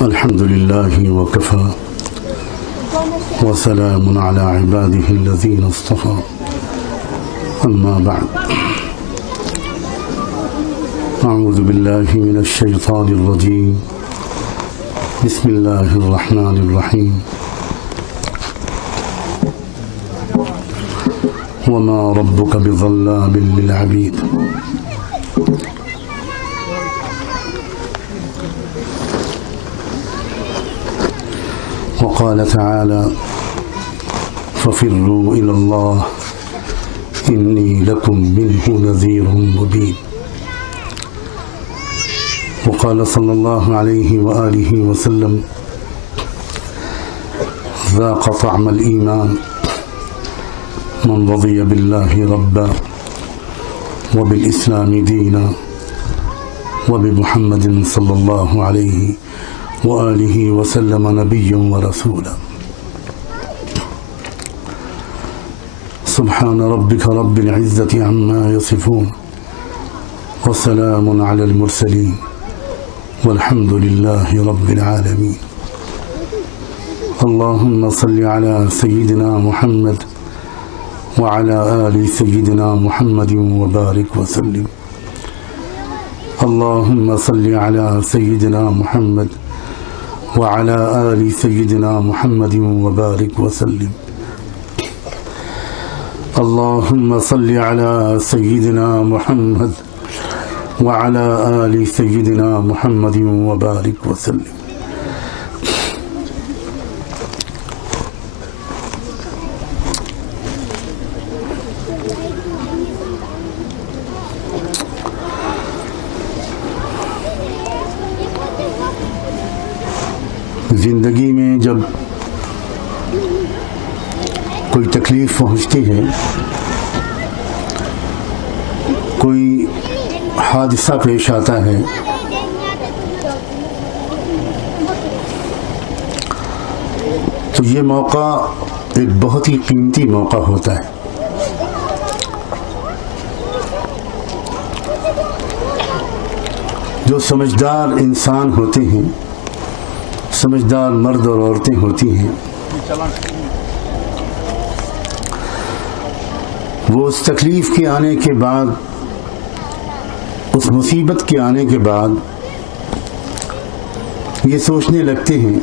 الحمد لله وكفى وسلام على عباده الذين اصطفى أما بعد أعوذ بالله من الشيطان الرجيم بسم الله الرحمن الرحيم وما ربك بظلام للعبيد وقال تعالى ففروا إلى الله إني لكم منه نذير مبين وقال صلى الله عليه وآله وسلم ذاق طعم الإيمان من رضي بالله ربا وبالإسلام دينا وبمحمد صلى الله عليه وآله وسلم نبيا ورسولا سبحان ربك رب العزة عما يصفون وسلام على المرسلين والحمد لله رب العالمين اللهم صل على سيدنا محمد وعلى آل سيدنا محمد وبارك وسلم اللهم صل على سيدنا محمد وعلى آل سيدنا محمد وبارك وسلم اللهم صل على سيدنا محمد وعلى آل سيدنا محمد وبارك وسلم زندگی میں جب کوئی تکلیف پہنچتی ہے، کوئی حادثہ پیش آتا ہے، تو یہ موقع ایک بہت ہی قیمتی موقع ہوتا ہے۔ جو سمجھدار انسان ہوتے ہیں، سمجھدار مرد اور عورتیں ہوتی ہیں، وہ اس تکلیف کے آنے کے بعد، اس مصیبت کے آنے کے بعد یہ سوچنے لگتے ہیں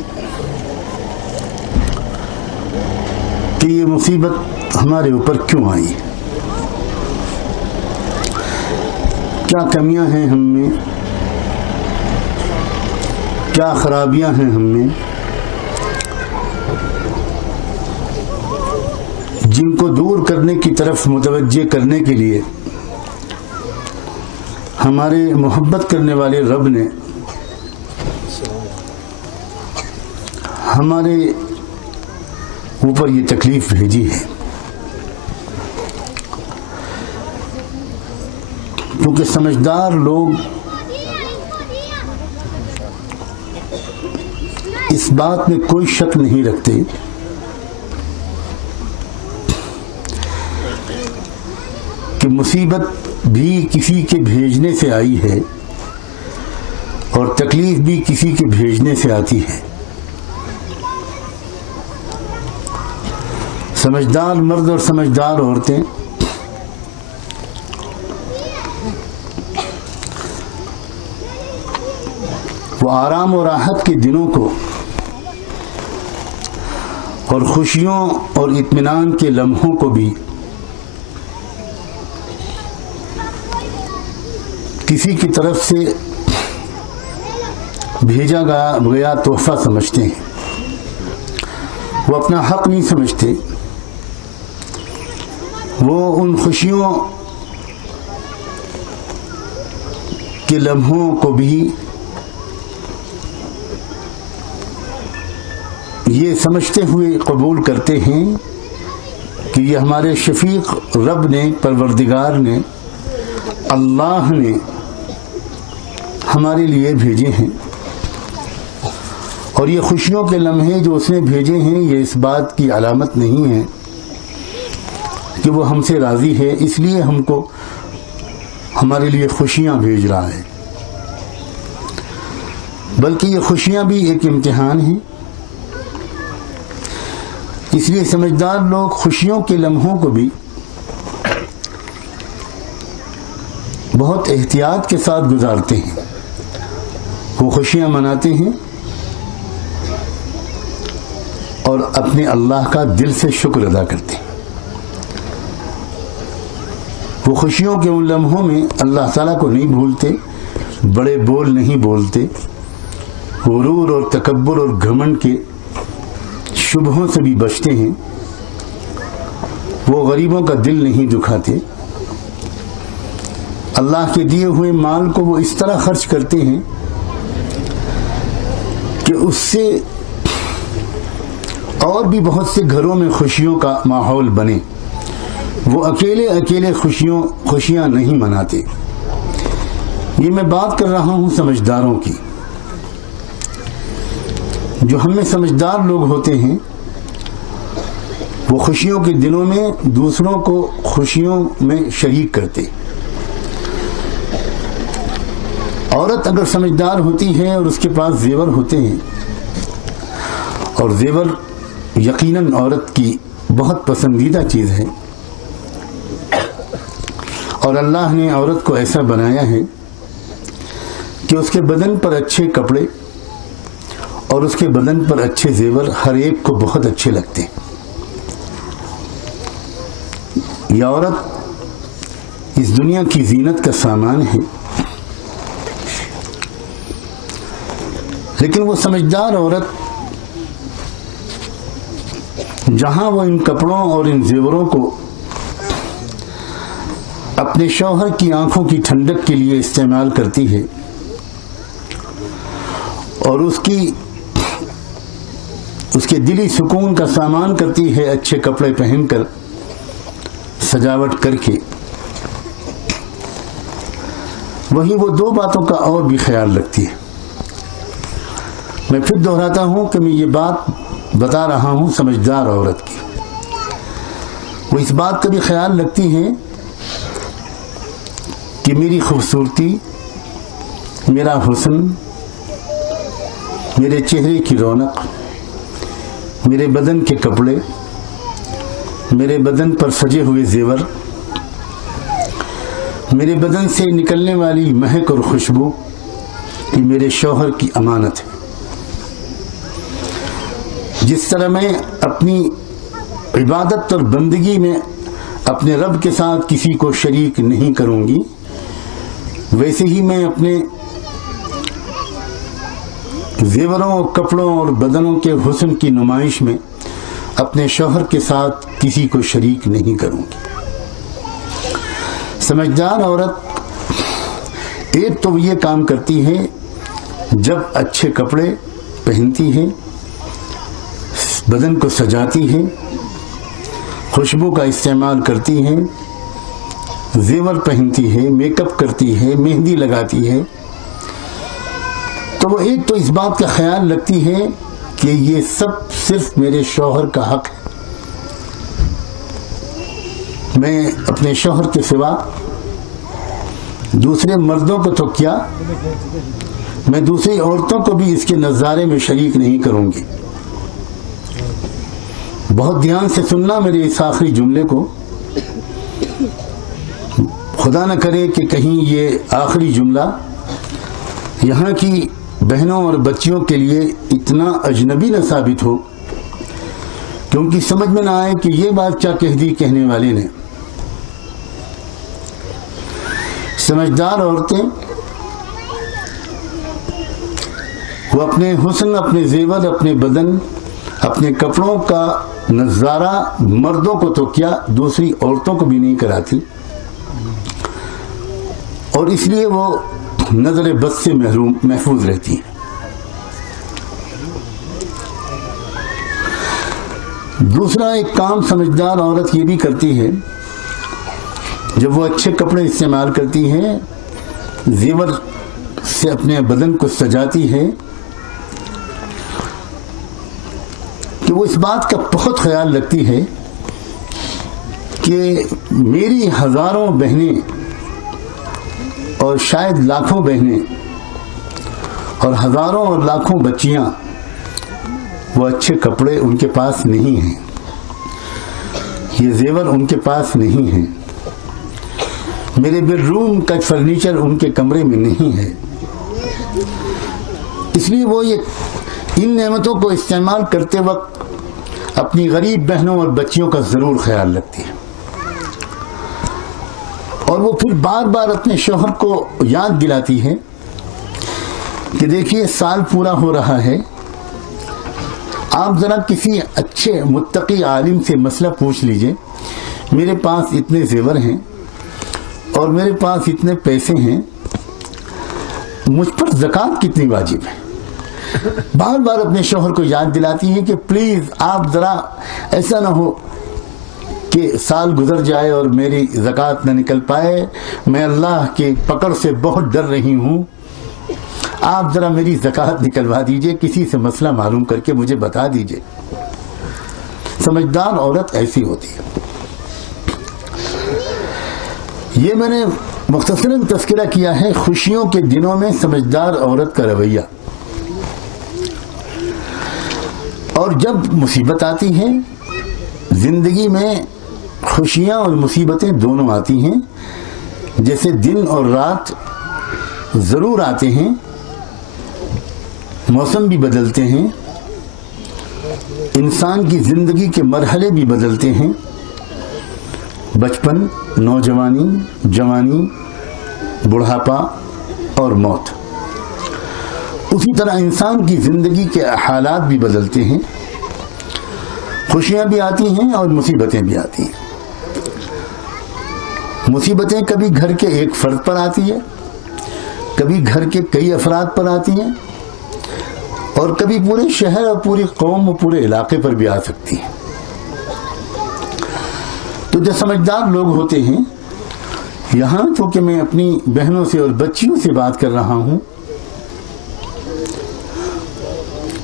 کہ یہ مصیبت ہمارے اوپر کیوں آئی، کیا کمیاں ہیں ہم میں، کیا خرابیاں ہیں ہم میں، جن کو دور کرنے کی طرف متوجہ کرنے کے لیے ہمارے محبت کرنے والے رب نے ہمارے اوپر یہ تکلیف بھیجی ہے، کیونکہ سمجھدار لوگ اس بات میں کوئی شک نہیں رکھتے کہ مصیبت بھی کسی کے بھیجنے سے آئی ہے اور تکلیف بھی کسی کے بھیجنے سے آتی ہے۔ سمجھدار مرد اور سمجھدار عورتیں وہ آرام و راحت کے دنوں کو اور خوشیوں اور اطمینان کے لمحوں کو بھی کسی کی طرف سے بھیجا گیا تحفہ سمجھتے ہیں، وہ اپنا حق نہیں سمجھتے، وہ ان خوشیوں کے لمحوں کو بھی یہ سمجھتے ہوئے قبول کرتے ہیں کہ یہ ہمارے شفیق رب نے، پروردگار نے، اللہ نے ہمارے لیے بھیجے ہیں، اور یہ خوشیوں کے لمحے جو اس نے بھیجے ہیں یہ اس بات کی علامت نہیں ہے کہ وہ ہم سے راضی ہے، اس لیے ہم کو ہمارے لیے خوشیاں بھیج رہا ہے، بلکہ یہ خوشیاں بھی ایک امتحان ہیں۔ اس لیے سمجھدار لوگ خوشیوں کے لمحوں کو بھی بہت احتیاط کے ساتھ گزارتے ہیں۔ وہ خوشیاں مناتے ہیں اور اپنے اللہ کا دل سے شکر ادا کرتے ہیں۔ وہ خوشیوں کے ان لمحوں میں اللہ تعالیٰ کو نہیں بھولتے، بڑے بول نہیں بولتے، غرور اور تکبر اور گھمنڈ کے شبہوں سے بھی بچتے ہیں، وہ غریبوں کا دل نہیں دکھاتے، اللہ کے دیے ہوئے مال کو وہ اس طرح خرچ کرتے ہیں کہ اس سے اور بھی بہت سے گھروں میں خوشیوں کا ماحول بنے۔ وہ اکیلے اکیلے خوشیاں نہیں مناتے۔ یہ میں بات کر رہا ہوں سمجھداروں کی۔ جو ہم میں سمجھدار لوگ ہوتے ہیں وہ خوشیوں کے دنوں میں دوسروں کو خوشیوں میں شریک کرتے۔ عورت اگر سمجھدار ہوتی ہے اور اس کے پاس زیور ہوتے ہیں، اور زیور یقیناً عورت کی بہت پسندیدہ چیز ہے، اور اللہ نے عورت کو ایسا بنایا ہے کہ اس کے بدن پر اچھے کپڑے اور اس کے بدن پر اچھے زیور ہر ایک کو بہت اچھے لگتے ہیں۔ یہ عورت اس دنیا کی زینت کا سامان ہے، لیکن وہ سمجھدار عورت جہاں وہ ان کپڑوں اور ان زیوروں کو اپنے شوہر کی آنکھوں کی ٹھنڈک کے لیے استعمال کرتی ہے اور اس کے دلی سکون کا سامان کرتی ہے، اچھے کپڑے پہن کر، سجاوٹ کر کے، وہیں وہ دو باتوں کا اور بھی خیال رکھتی ہے۔ میں پھر دہراتا ہوں کہ میں یہ بات بتا رہا ہوں سمجھدار عورت کی۔ وہ اس بات کا بھی خیال رکھتی ہے کہ میری خوبصورتی، میرا حسن، میرے چہرے کی رونق، میرے بدن کے کپڑے، میرے بدن پر سجے ہوئے زیور، میرے بدن سے نکلنے والی مہک اور خوشبو، یہ میرے شوہر کی امانت ہے۔ جس طرح میں اپنی عبادت اور بندگی میں اپنے رب کے ساتھ کسی کو شریک نہیں کروں گی، ویسے ہی میں اپنے زیوروں، کپڑوں اور بدنوں کے حسن کی نمائش میں اپنے شوہر کے ساتھ کسی کو شریک نہیں کروں گی۔ سمجھدار عورت ایک تو یہ کام کرتی ہے، جب اچھے کپڑے پہنتی ہے، بدن کو سجاتی ہے، خوشبو کا استعمال کرتی ہے، زیور پہنتی ہے، میک اپ کرتی ہے، مہندی لگاتی ہے، تو وہ ایک تو اس بات کا خیال رکھتی ہے کہ یہ سب صرف میرے شوہر کا حق ہے۔ میں اپنے شوہر کے سوا دوسرے مردوں کو تو کیا، میں دوسری عورتوں کو بھی اس کے نظارے میں شریک نہیں کروں گی۔ بہت دھیان سے سننا میرے اس آخری جملے کو، خدا نہ کرے کہ کہیں یہ آخری جملہ یہاں کی بہنوں اور بچیوں کے لیے اتنا اجنبی نہ ثابت ہو کہ ان کی سمجھ میں نہ آئے کہ یہ بات کیا کہہ دی کہنے والے نے۔ سمجھدار عورتیں وہ اپنے حسن، اپنے زیور، اپنے بدن، اپنے کپڑوں کا نظارہ مردوں کو تو کیا دوسری عورتوں کو بھی نہیں کراتی، اور اس لیے وہ نظر بد سے محفوظ رہتی ہیں۔ دوسرا ایک کام سمجھدار عورت یہ بھی کرتی ہے، جب وہ اچھے کپڑے استعمال کرتی ہے، زیور سے اپنے بدن کو سجاتی ہے، کہ وہ اس بات کا بہت خیال رکھتی ہے کہ میری ہزاروں بہنیں اور شاید لاکھوں بہنیں اور ہزاروں اور لاکھوں بچیاں، وہ اچھے کپڑے ان کے پاس نہیں ہیں، یہ زیور ان کے پاس نہیں ہیں، میرے بیڈ روم کا فرنیچر ان کے کمرے میں نہیں ہے، اس لیے وہ ان نعمتوں کو استعمال کرتے وقت اپنی غریب بہنوں اور بچیوں کا ضرور خیال رکھتی ہے، اور وہ پھر بار بار اپنے شوہر کو یاد دلاتی ہے کہ دیکھیے سال پورا ہو رہا ہے، آپ ذرا کسی اچھے متقی عالم سے مسئلہ پوچھ لیجئے، میرے پاس اتنے زیور ہیں اور میرے پاس اتنے پیسے ہیں، مجھ پر زکوٰۃ کتنی واجب ہے۔ بار بار اپنے شوہر کو یاد دلاتی ہے کہ پلیز آپ ذرا ایسا نہ ہو کہ سال گزر جائے اور میری زکوٰۃ نہ نکل پائے، میں اللہ کی پکڑ سے بہت ڈر رہی ہوں، آپ ذرا میری زکوٰۃ نکلوا دیجئے، کسی سے مسئلہ معلوم کر کے مجھے بتا دیجئے۔ سمجھدار عورت ایسی ہوتی ہے۔ یہ میں نے مختصراً تذکرہ کیا ہے خوشیوں کے دنوں میں سمجھدار عورت کا رویہ، اور جب مصیبت آتی ہے زندگی میں، خوشیاں اور مصیبتیں دونوں آتی ہیں، جیسے دن اور رات ضرور آتے ہیں، موسم بھی بدلتے ہیں، انسان کی زندگی کے مرحلے بھی بدلتے ہیں، بچپن، نوجوانی، جوانی، بڑھاپا اور موت، اسی طرح انسان کی زندگی کے حالات بھی بدلتے ہیں، خوشیاں بھی آتی ہیں اور مصیبتیں بھی آتی ہیں۔ مصیبتیں کبھی گھر کے ایک فرد پر آتی ہے، کبھی گھر کے کئی افراد پر آتی ہیں، اور کبھی پورے شہر اور پوری قوم اور پورے علاقے پر بھی آ سکتی ہیں۔ تو جو سمجھدار لوگ ہوتے ہیں، یہاں تو کہ میں اپنی بہنوں سے اور بچیوں سے بات کر رہا ہوں،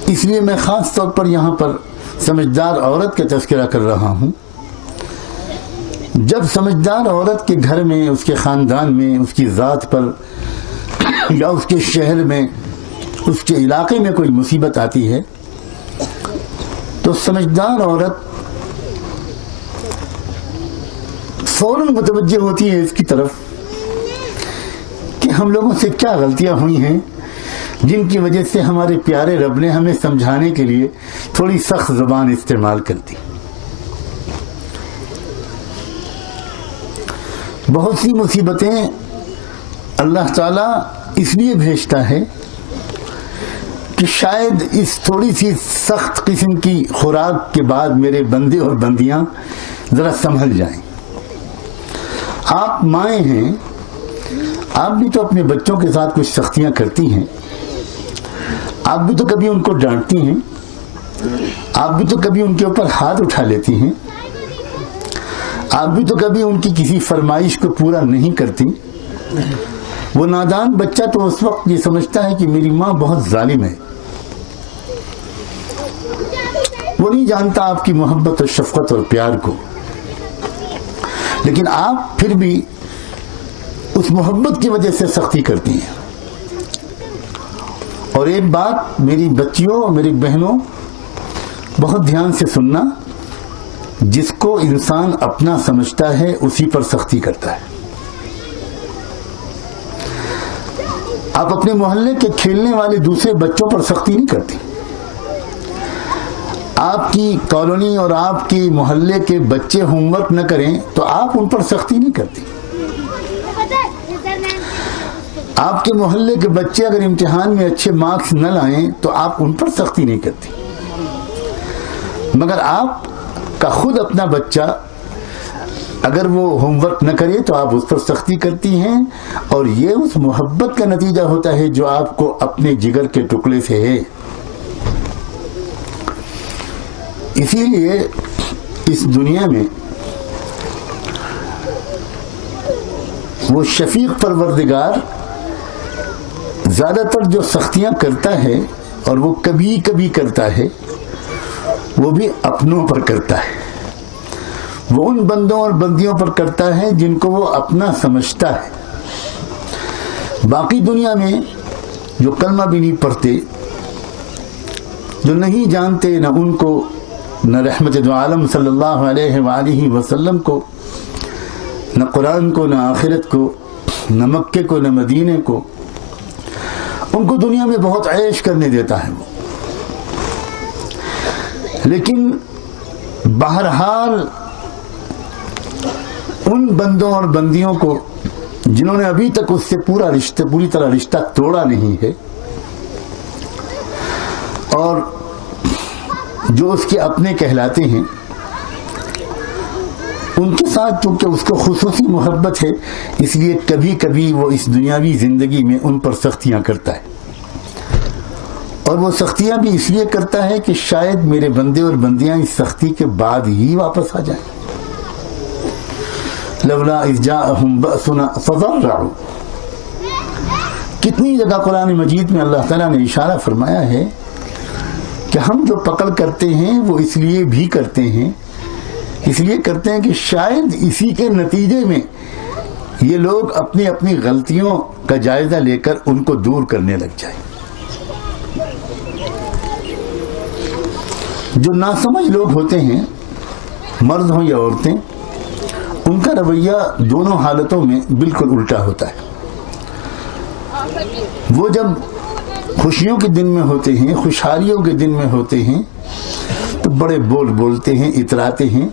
اس لیے میں خاص طور پر یہاں پر سمجھدار عورت کا تذکرہ کر رہا ہوں۔ جب سمجھدار عورت کے گھر میں، اس کے خاندان میں، اس کی ذات پر یا اس کے شہر میں، اس کے علاقے میں کوئی مصیبت آتی ہے، تو سمجھدار عورت فوراً متوجہ ہوتی ہے اس کی طرف کہ ہم لوگوں سے کیا غلطیاں ہوئی ہیں جن کی وجہ سے ہمارے پیارے رب نے ہمیں سمجھانے کے لیے تھوڑی سخت زبان استعمال کر دی۔ بہت سی مصیبتیں اللہ تعالیٰ اس لیے بھیجتا ہے کہ شاید اس تھوڑی سی سخت قسم کی خوراک کے بعد میرے بندے اور بندیاں ذرا سنبھل جائیں۔ آپ مائیں ہیں، آپ بھی تو اپنے بچوں کے ساتھ کچھ سختیاں کرتی ہیں، آپ بھی تو کبھی ان کو ڈانٹتی ہیں، آپ بھی تو کبھی ان کے اوپر ہاتھ اٹھا لیتی ہیں، آپ بھی تو کبھی ان کی کسی فرمائش کو پورا نہیں کرتی۔ وہ نادان بچہ تو اس وقت یہ سمجھتا ہے کہ میری ماں بہت ظالم ہے، وہ نہیں جانتا آپ کی محبت اور شفقت اور پیار کو، لیکن آپ پھر بھی اس محبت کی وجہ سے سختی کرتی ہیں۔ اور ایک بات میری بچیوں اور میری بہنوں بہت دھیان سے سننا، جس کو انسان اپنا سمجھتا ہے اسی پر سختی کرتا ہے۔ آپ اپنے محلے کے کھیلنے والے دوسرے بچوں پر سختی نہیں کرتی، آپ کی کالونی اور آپ کی محلے کے بچے ہوم ورک نہ کریں تو آپ ان پر سختی نہیں کرتی، آپ کے محلے کے بچے اگر امتحان میں اچھے مارکس نہ لائیں تو آپ ان پر سختی نہیں کرتی، مگر آپ کا خود اپنا بچہ اگر وہ ہوم ورک نہ کرے تو آپ اس پر سختی کرتی ہیں، اور یہ اس محبت کا نتیجہ ہوتا ہے جو آپ کو اپنے جگر کے ٹکڑے سے ہے۔ اسی لیے اس دنیا میں وہ شفیق پروردگار زیادہ تر جو سختیاں کرتا ہے، اور وہ کبھی کبھی کرتا ہے، وہ بھی اپنوں پر کرتا ہے، وہ ان بندوں اور بندیوں پر کرتا ہے جن کو وہ اپنا سمجھتا ہے۔ باقی دنیا میں جو کلمہ بھی نہیں پڑھتے، جو نہیں جانتے نہ ان کو، نہ رحمت دو عالم صلی اللہ علیہ وآلہ وسلم کو، نہ قرآن کو، نہ آخرت کو، نہ مکے کو، نہ مدینے کو، ان کو دنیا میں بہت عیش کرنے دیتا ہے وہ. لیکن بہرحال ان بندوں اور بندیوں کو جنہوں نے ابھی تک اس سے پوری طرح رشتہ توڑا نہیں ہے، اور جو اس کے اپنے کہلاتے ہیں، ان کے ساتھ چونکہ اس کو خصوصی محبت ہے، اس لیے کبھی کبھی وہ اس دنیاوی زندگی میں ان پر سختیاں کرتا ہے. اور وہ سختیاں بھی اس لیے کرتا ہے کہ شاید میرے بندے اور بندیاں اس سختی کے بعد ہی واپس آ جائیں. لولا اذ جاءہم بأسنا فضرعوا. کتنی جگہ قرآن مجید میں اللہ تعالیٰ نے اشارہ فرمایا ہے کہ ہم جو پکڑ کرتے ہیں وہ اس لیے بھی کرتے ہیں کہ شاید اسی کے نتیجے میں یہ لوگ اپنی اپنی غلطیوں کا جائزہ لے کر ان کو دور کرنے لگ جائیں. جو ناسمجھ لوگ ہوتے ہیں، مرد ہوں یا عورتیں، ان کا رویہ دونوں حالتوں میں بالکل الٹا ہوتا ہے. وہ جب خوشیوں کے دن میں ہوتے ہیں، خوشحالیوں کے دن میں ہوتے ہیں، تو بڑے بول بولتے ہیں، اتراتے ہیں،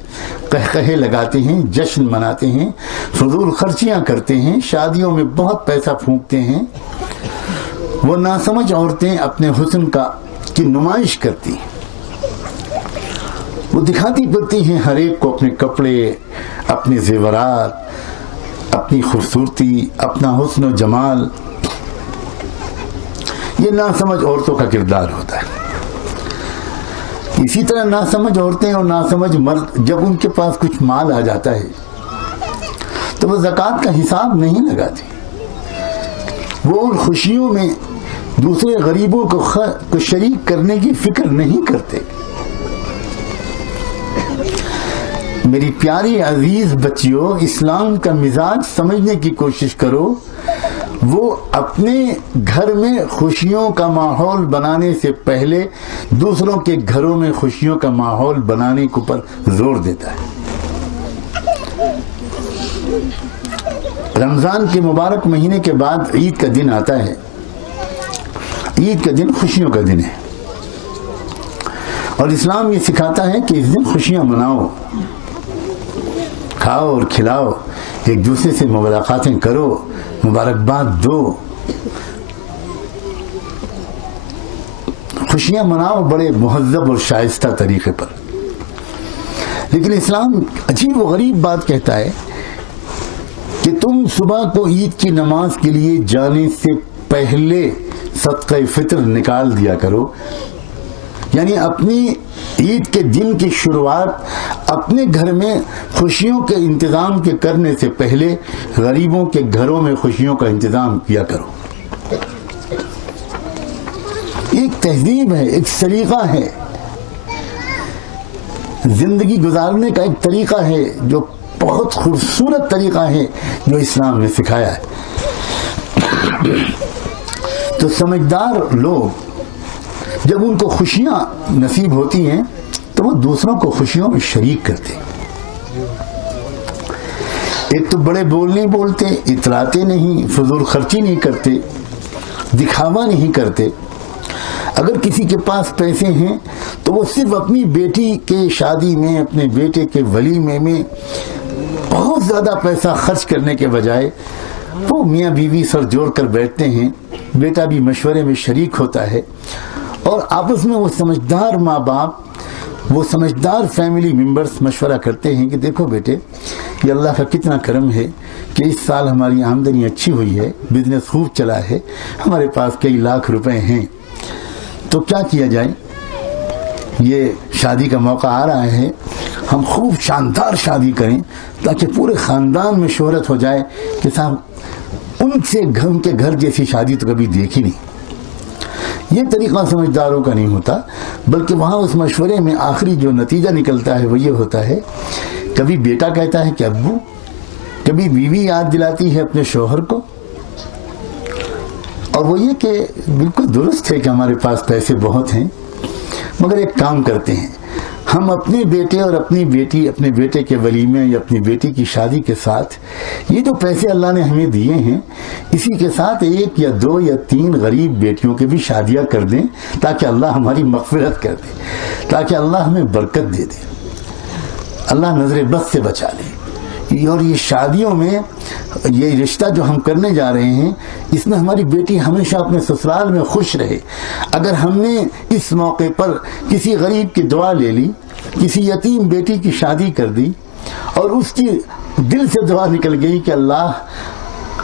قہقہے لگاتے ہیں، جشن مناتے ہیں، فضول خرچیاں کرتے ہیں، شادیوں میں بہت پیسہ پھونکتے ہیں. وہ ناسمجھ عورتیں اپنے حسن کی نمائش کرتی ہیں. وہ دکھاتی پڑتی ہیں ہر ایک کو اپنے کپڑے، اپنے زیورات، اپنی خوبصورتی، اپنا حسن و جمال. یہ ناسمجھ عورتوں کا کردار ہوتا ہے. اسی طرح ناسمجھ عورتیں اور ناسمجھ مرد جب ان کے پاس کچھ مال آ جاتا ہے تو وہ زکوٰۃ کا حساب نہیں لگاتے. وہ ان خوشیوں میں دوسرے غریبوں کو شریک کرنے کی فکر نہیں کرتے. میری پیاری عزیز بچیوں، اسلام کا مزاج سمجھنے کی کوشش کرو. وہ اپنے گھر میں خوشیوں کا ماحول بنانے سے پہلے دوسروں کے گھروں میں خوشیوں کا ماحول بنانے کے اوپر زور دیتا ہے. رمضان کے مبارک مہینے کے بعد عید کا دن آتا ہے. عید کا دن خوشیوں کا دن ہے، اور اسلام یہ سکھاتا ہے کہ اس دن خوشیاں مناؤ، کھاؤ اور کھلاؤ، ایک دوسرے سے ملاقاتیں کرو، مبارکباد دو، خوشیاں مناؤ بڑے مہذب اور شائستہ طریقے پر. لیکن اسلام عجیب و غریب بات کہتا ہے کہ تم صبح کو عید کی نماز کے لیے جانے سے پہلے صدقہ فطر نکال دیا کرو. یعنی اپنی عید کے دن کی شروعات اپنے گھر میں خوشیوں کے انتظام کے کرنے سے پہلے غریبوں کے گھروں میں خوشیوں کا انتظام کیا کرو. ایک تہذیب ہے، ایک سلیقہ ہے، زندگی گزارنے کا ایک طریقہ ہے جو بہت خوبصورت طریقہ ہے جو اسلام نے سکھایا ہے. تو سمجھدار لوگ جب ان کو خوشیاں نصیب ہوتی ہیں تو وہ دوسروں کو خوشیوں میں شریک کرتے. ایک تو بڑے بول نہیں بولتے، اتراتے نہیں، فضول خرچی نہیں کرتے، دکھاوا نہیں کرتے. اگر کسی کے پاس پیسے ہیں تو وہ صرف اپنی بیٹی کے شادی میں، اپنے بیٹے کے ولیمے میں بہت زیادہ پیسہ خرچ کرنے کے بجائے وہ میاں بیوی سر جوڑ کر بیٹھتے ہیں، بیٹا بھی مشورے میں شریک ہوتا ہے، اور آپس میں وہ سمجھدار ماں باپ، وہ سمجھدار فیملی ممبرز مشورہ کرتے ہیں کہ دیکھو بیٹے، یہ اللہ کا کتنا کرم ہے کہ اس سال ہماری آمدنی اچھی ہوئی ہے، بزنس خوب چلا ہے، ہمارے پاس کئی لاکھ روپے ہیں، تو کیا کیا جائے؟ یہ شادی کا موقع آ رہا ہے، ہم خوب شاندار شادی کریں تاکہ پورے خاندان میں شہرت ہو جائے کہ صاحب ان کے گھر جیسی شادی تو کبھی دیکھی نہیں. یہ طریقہ سمجھداروں کا نہیں ہوتا، بلکہ وہاں اس مشورے میں آخری جو نتیجہ نکلتا ہے وہ یہ ہوتا ہے، کبھی بیٹا کہتا ہے کہ ابو، کبھی بیوی یاد دلاتی ہے اپنے شوہر کو، اور وہ یہ کہ بالکل درست ہے کہ ہمارے پاس پیسے بہت ہیں، مگر ایک کام کرتے ہیں، ہم اپنے بیٹے اور اپنی بیٹی، اپنے بیٹے کے ولیمے یا اپنی بیٹی کی شادی کے ساتھ یہ جو پیسے اللہ نے ہمیں دیے ہیں، اسی کے ساتھ 1 یا 2 یا 3 غریب بیٹیوں کی بھی شادیاں کر دیں، تاکہ اللہ ہماری مغفرت کر دے، تاکہ اللہ ہمیں برکت دے دے، اللہ نظر بد سے بچا لے۔ اور یہ شادیوں میں یہ رشتہ جو ہم کرنے جا رہے ہیں، اس میں ہماری بیٹی ہمیشہ اپنے سسرال میں خوش رہے۔ اگر ہم نے اس موقع پر کسی غریب کی دعا لے لی، کسی یتیم بیٹی کی شادی کر دی، اور اس کی دل سے دعا نکل گئی کہ اللہ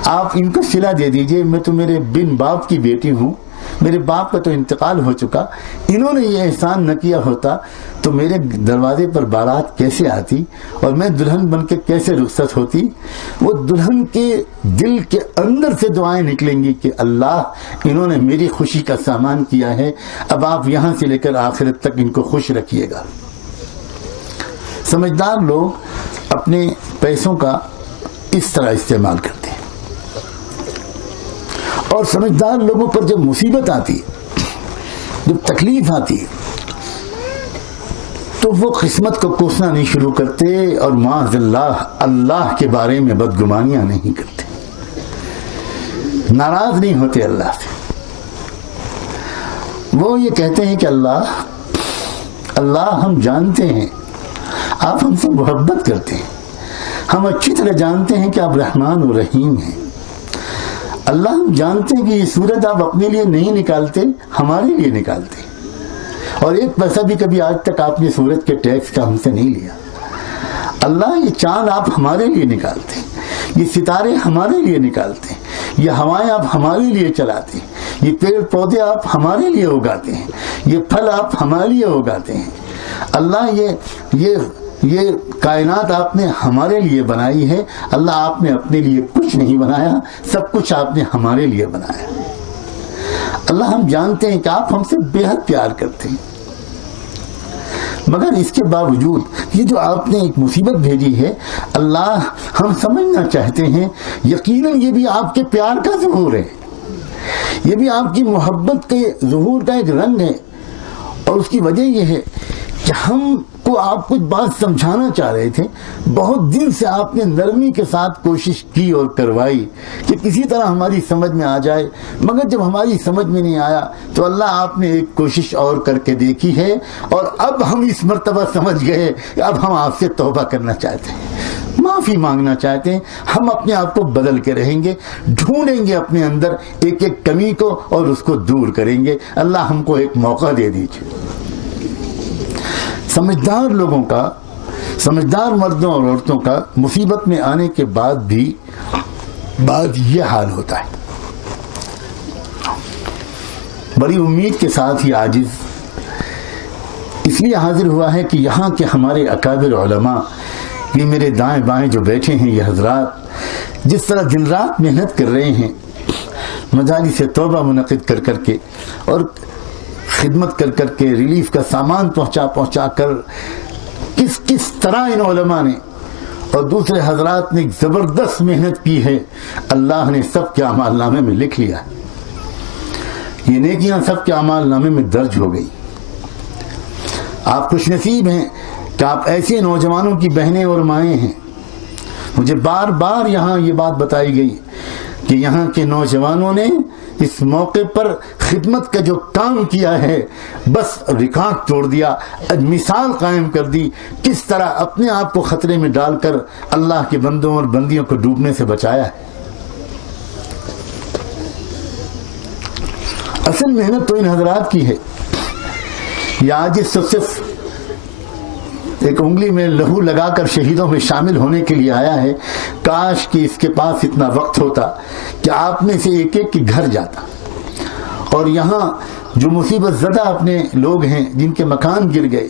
آپ ان کو صلہ دے دیجئے، میں تو میرے بن باپ کی بیٹی ہوں، میرے باپ کا تو انتقال ہو چکا، انہوں نے یہ احسان نہ کیا ہوتا تو میرے دروازے پر بارات کیسے آتی اور میں دلہن بن کے کیسے رخصت ہوتی۔ وہ دلہن کے دل کے اندر سے دعائیں نکلیں گی کہ اللہ انہوں نے میری خوشی کا سامان کیا ہے، اب آپ یہاں سے لے کر آخرت تک ان کو خوش رکھیے گا۔ سمجھدار لوگ اپنے پیسوں کا اس طرح استعمال کرتے ہیں، اور سمجھدار لوگوں پر جب مصیبت آتی ہے، جب تکلیف آتی ہے، تو وہ قسمت کو کوسنا نہیں شروع کرتے اور معاذ اللہ اللہ کے بارے میں بدگمانیاں نہیں کرتے، ناراض نہیں ہوتے اللہ سے۔ وہ یہ کہتے ہیں کہ اللہ ہم جانتے ہیں آپ ہم سے محبت کرتے ہیں، ہم اچھی طرح جانتے ہیں کہ آپ رحمان و رحیم ہیں، اللہ ہم جانتے ہیں کہ یہ صورت آپ اپنے لیے نہیں نکالتے، ہمارے لیے نکالتے، اور 1 پیسہ بھی کبھی آج تک آپ نے صورت کے ٹیکس کا ہم سے نہیں لیا۔ اللہ یہ چاند آپ ہمارے لیے نکالتے، یہ ستارے ہمارے لیے نکالتے، یہ ہوائیں آپ ہمارے لیے چلاتے، یہ پیڑ پودے آپ ہمارے لیے اگاتے ہیں، یہ پھل آپ ہمارے لیے اگاتے ہیں۔ اللہ یہ کائنات آپ نے ہمارے لیے بنائی ہے، اللہ آپ نے اپنے لیے کچھ نہیں بنایا، سب کچھ آپ نے ہمارے لیے بنایا۔ اللہ ہم جانتے ہیں کہ آپ ہم سے بے حد پیار کرتے ہیں، مگر اس کے باوجود یہ جو آپ نے ایک مصیبت بھیجی ہے، اللہ ہم سمجھنا چاہتے ہیں یقیناً یہ بھی آپ کے پیار کا ظہور ہے، یہ بھی آپ کی محبت کے ظہور کا ایک رنگ ہے، اور اس کی وجہ یہ ہے کہ ہم کو آپ کچھ بات سمجھانا چاہ رہے تھے، بہت دن سے آپ نے نرمی کے ساتھ کوشش کی اور کروائی کہ کسی طرح ہماری سمجھ میں آ جائے، مگر جب ہماری سمجھ میں نہیں آیا تو اللہ آپ نے ایک کوشش اور کر کے دیکھی ہے، اور اب ہم اس مرتبہ سمجھ گئے کہ اب ہم آپ سے توبہ کرنا چاہتے ہیں، معافی مانگنا چاہتے ہیں، ہم اپنے آپ کو بدل کے رہیں گے، ڈھونڈیں گے اپنے اندر ایک ایک کمی کو اور اس کو دور کریں گے۔ اللہ ہم کو ایک موقع دے دیجیے۔ سمجھدار لوگوں کا، سمجھدار مردوں اور عورتوں کا مصیبت میں آنے کے بعد بھی یہ حال ہوتا ہے، بڑی امید کے ساتھ ہی عاجز اس لیے حاضر ہوا ہے کہ یہاں کے ہمارے اکابر علماء، یہ میرے دائیں بائیں جو بیٹھے ہیں یہ حضرات، جس طرح دن رات محنت کر رہے ہیں، مجالس توبہ منعقد کر کر کے اور خدمت کر کر کے، ریلیف کا سامان پہنچا کر، کس طرح ان علماء نے اور دوسرے حضرات نے زبردست محنت کی ہے، اللہ نے سب کے اعمال نامے میں لکھ لیا، یہ نیکیاں سب کے اعمال نامے میں درج ہو گئی۔ آپ خوش نصیب ہیں کہ آپ ایسے نوجوانوں کی بہنیں اور مائیں ہیں۔ مجھے بار بار یہاں یہ بات بتائی گئی کہ یہاں کے نوجوانوں نے اس موقع پر خدمت کا جو کام کیا ہے، بس ریکارڈ توڑ دیا، مثال قائم کر دی، کس طرح اپنے آپ کو خطرے میں ڈال کر اللہ کے بندوں اور بندیوں کو ڈوبنے سے بچایا ہے۔ اصل محنت تو ان حضرات کی ہے، یہ آج اس صرف ایک انگلی میں لہو لگا کر شہیدوں میں شامل ہونے کے لیے آیا ہے۔ کاش کہ اس کے پاس اتنا وقت ہوتا کہ آپ میں سے ایک ایک کی گھر جاتا، اور یہاں جو مصیبت زدہ اپنے لوگ ہیں جن کے مکان گر گئے،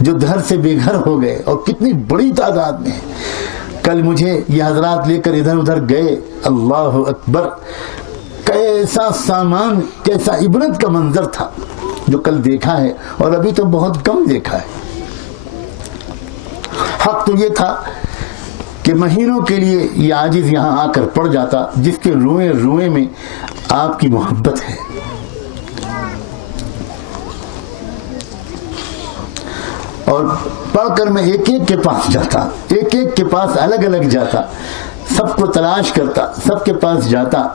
جو گھر سے بے گھر ہو گئے، اور کتنی بڑی تعداد میں، کل مجھے یہ حضرات لے کر ادھر ادھر گئے، اللہ اکبر، کیسا سامان، کیسا عبرت کا منظر تھا جو کل دیکھا ہے، اور ابھی تو بہت کم دیکھا ہے۔ حق تو یہ تھا کہ مہینوں کے لیے یہ عاجز یہاں آ کر پڑ جاتا جس کے روئے روئے میں آپ کی محبت ہے. اور پڑھ کر میں ایک ایک کے پاس جاتا, ایک ایک کے پاس الگ الگ جاتا, سب کو تلاش کرتا, سب کے پاس جاتا,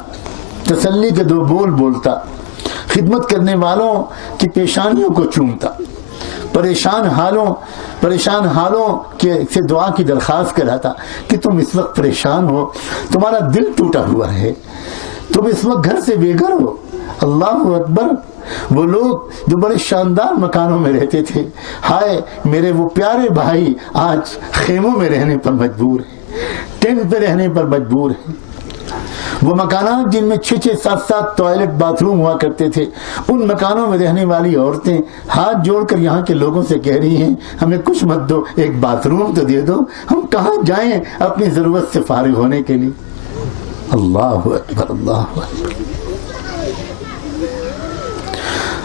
تسلی کے 2 بول بولتا, خدمت کرنے والوں کی پیشانیوں کو چومتا, پریشان حالوں سے دعا کی درخواست کراتا کہ تم اس وقت پریشان ہو, تمہارا دل ٹوٹا ہوا ہے, تم اس وقت گھر سے بے گھر ہو. اللہ اکبر. وہ لوگ جو بڑے شاندار مکانوں میں رہتے تھے, ہائے میرے وہ پیارے بھائی آج خیموں میں رہنے پر مجبور ہیں, ٹینٹ پہ رہنے پر مجبور ہیں. وہ مکانات جن میں 6-6, 7-7 ٹوائلٹ باتھ روم ہوا کرتے تھے, ان مکانوں میں رہنے والی عورتیں ہاتھ جوڑ کر یہاں کے لوگوں سے کہہ رہی ہیں ہمیں کچھ مت دو, ایک باتھ روم تو دے دو, ہم کہاں جائیں اپنی ضرورت سے فارغ ہونے کے لیے. اللہ اکبر, اللہ اکبر.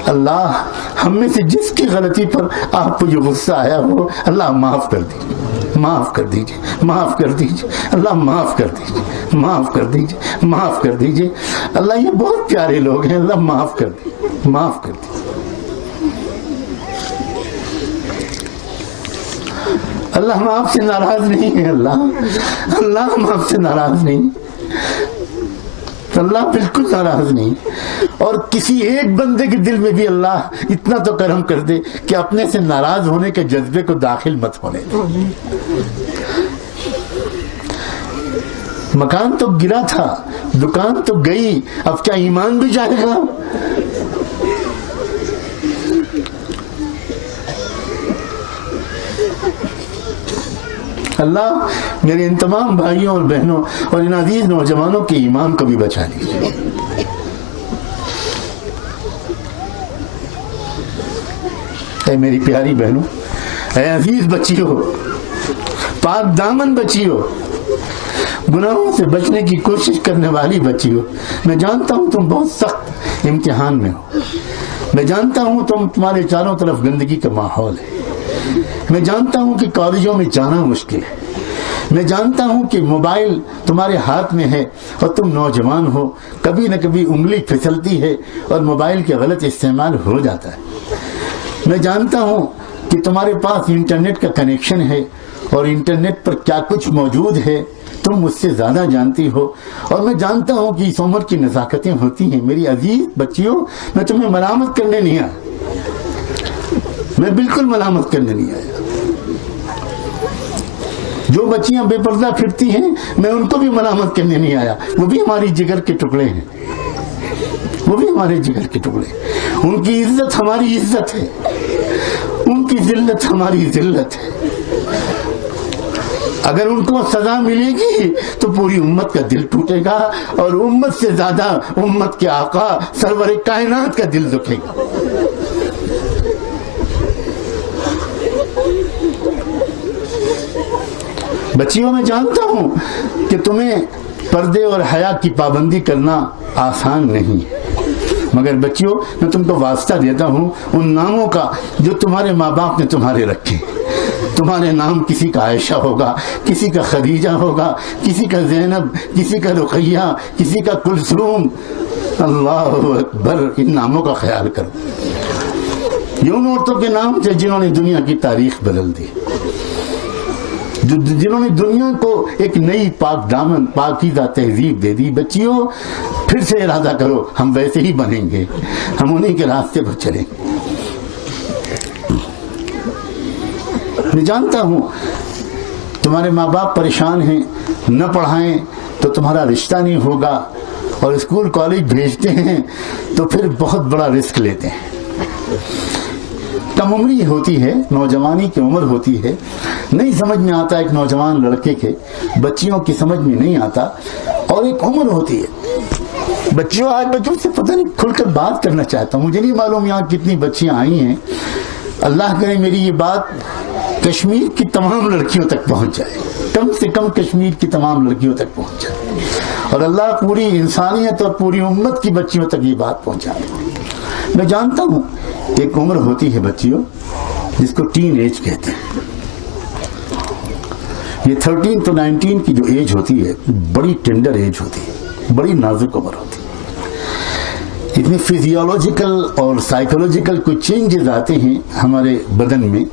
اللہ ہم میں سے جس کی غلطی پر آپ کو یہ غصہ آیا ہو, اللہ معاف کر دیجیے, معاف کر دیجیے, معاف کر دیجیے, اللہ معاف کر دیجیے, معاف کر دیجیے, معاف کر دیجیے. اللہ یہ بہت پیارے لوگ ہیں, اللہ معاف کر دیجیے, معاف کر دیجیے. اللہ ہم آپ سے ناراض نہیں ہیں, اللہ ہم آپ سے ناراض نہیں, اللہ بالکل ناراض نہیں. اور کسی ایک بندے کے دل میں بھی اللہ اتنا تو کرم کر دے کہ اپنے سے ناراض ہونے کے جذبے کو داخل مت ہونے دے. مکان تو گرا تھا, دکان تو گئی, اب کیا ایمان بھی جائے گا؟ اللہ میرے ان تمام بھائیوں اور بہنوں اور ان عزیز نوجوانوں کے ایمان کو بھی بچا لیجیے. اے میری پیاری بہنوں, اے عزیز بچیوں, پاک دامن بچیوں, گناہوں سے بچنے کی کوشش کرنے والی بچیوں, میں جانتا ہوں تم بہت سخت امتحان میں ہو, میں جانتا ہوں تمہارے چاروں طرف گندگی کا ماحول ہے, میں جانتا ہوں کہ کالجوں میں جانا مشکل ہے, میں جانتا ہوں کہ موبائل تمہارے ہاتھ میں ہے اور تم نوجوان ہو, کبھی نہ کبھی انگلی پھسلتی ہے اور موبائل کے غلط استعمال ہو جاتا ہے. میں جانتا ہوں کہ تمہارے پاس انٹرنیٹ کا کنیکشن ہے اور انٹرنیٹ پر کیا کچھ موجود ہے تم مجھ سے زیادہ جانتی ہو, اور میں جانتا ہوں کہ اس عمر کی نزاکتیں ہوتی ہیں. میری عزیز بچیوں, میں تمہیں ملامت کرنے نہیں آیا, میں بالکل ملامت کرنے نہیں آیا. جو بچیاں بے پردہ پھرتی ہیں میں ان کو بھی ملامت کرنے نہیں آیا, وہ بھی ہماری جگر کے ٹکڑے ہیں, وہ بھی ہمارے جگر کے ٹکڑے. ان کی عزت ہماری عزت ہے, ان کی ذلت ہماری ذلت ہے. اگر ان کو سزا ملے گی تو پوری امت کا دل ٹوٹے گا, اور امت سے زیادہ امت کے آقا سرور کائنات کا دل دکھے گا. بچیوں, میں جانتا ہوں کہ تمہیں پردے اور حیا کی پابندی کرنا آسان نہیں, مگر بچیوں میں تم کو واسطہ دیتا ہوں ان ناموں کا جو تمہارے ماں باپ نے تمہارے رکھے. تمہارے نام کسی کا عائشہ ہوگا, کسی کا خدیجہ ہوگا, کسی کا زینب, کسی کا رقیہ, کسی کا کلثوم. اللہ اکبر, ان ناموں کا خیال کرو. یہ ان عورتوں کے نام تھے جنہوں نے دنیا کی تاریخ بدل دی, جنہوں نے دنیا کو ایک نئی پاک دامن پاکیزہ تہذیب دے دی. بچیوں پھر سے ارادہ کرو, ہم ویسے ہی بنیں گے, ہم انہیں کے راستے پر چلیں گے. میں جانتا ہوں تمہارے ماں باپ پریشان ہیں, نہ پڑھائیں تو تمہارا رشتہ نہیں ہوگا, اور اسکول کالج بھیجتے ہیں تو پھر بہت بڑا رسک لیتے ہیں. کم عمری ہوتی ہے, نوجوانی کی عمر ہوتی ہے, نہیں سمجھ میں آتا ایک نوجوان لڑکے کے, بچیوں کی سمجھ میں نہیں آتا, اور ایک عمر ہوتی ہے. بچیوں, آج بچوں سے پتہ نہیں کھل کر بات کرنا چاہتا ہوں, مجھے نہیں معلوم یہاں کتنی بچیاں آئی ہیں. اللہ کرے میری یہ بات کشمیر کی تمام لڑکیوں تک پہنچ جائے, کم سے کم کشمیر کی تمام لڑکیوں تک پہنچ جائے, اور اللہ پوری انسانیت اور پوری امت کی بچیوں تک یہ بات پہنچائے. میں جانتا ہوں ایک عمر ہوتی ہے بچیوں جس کو ٹین ایج کہتے ہیں. یہ 13 to 19 کی جو ایج ہوتی ہے بڑی ٹینڈر ایج ہوتی ہے، بڑی نازک عمر ہوتی ہے. اس میں فزیولوجیکل اور سائیکولوجیکل کچھ چینجز آتے ہیں ہمارے بدن میں،